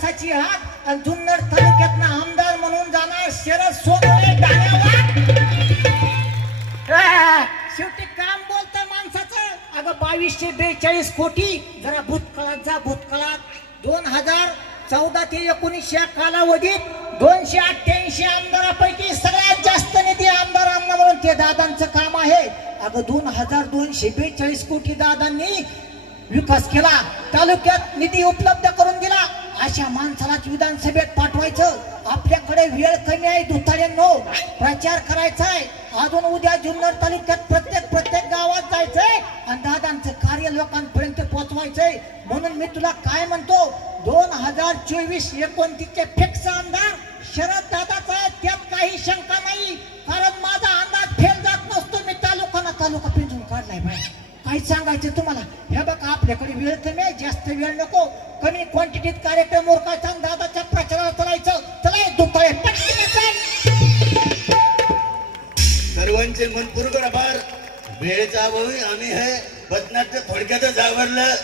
विकासाची हात आणि जुन्नर तालुक्यातनं आमदार म्हणून जाणार शरद सोनवणे शेवटी काम बोलतं माणसाचं. अगं बावीसशे बेचाळीस कोटी जरा भूतकाळात जा भूतकाळात. दोन हजार चौदा ते एकोणीसशे या कालावधीत दोनशे अठ्ठ्याऐंशी आमदारापैकी सगळ्यात जास्त निधी आमदारांना म्हणून ते दादांचं काम आहे. अगं दोन हजार दोनशे बेचाळीस कोटी दादांनी विकास केला तालुक्यात निधी उपलब्ध करून दिला. अशा माणसालाच विधानसभेत पाठवायचं. आपल्याकडे वेळ कमी आहे दुताड्यांनो प्रचार करायचा आहे. अजून उद्या जुन्नर तालुक्यात प्रत्येक प्रत्येक गावात जायचंय. आणि दादांचं कार्य लोकांपर्यंत पोहोचवायचंय. म्हणून मी तुला काय म्हणतो? दोन हजार चोवीस एकोणतीसचे फिक्स आमदार शरद दादाचा काय सांगायचं तुम्हाला हे बघा आपल्याकडे वेळ कमी आहे जास्त वेळ नको. कमी क्वांटिटीत कार्यक्रम ओरकायचा आणि दादाच्या प्रचाराला चलायचं. चला दुपारे दुपाळे पटकन चल. सर्वांचे मनपूर्वक आभार वेळेचा अभावी आम्ही हे बदनाट्य थोडक्यातच आवरलं.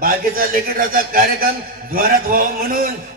बाकीचा लेखनाचा कार्यक्रम जोरात व्हावा म्हणून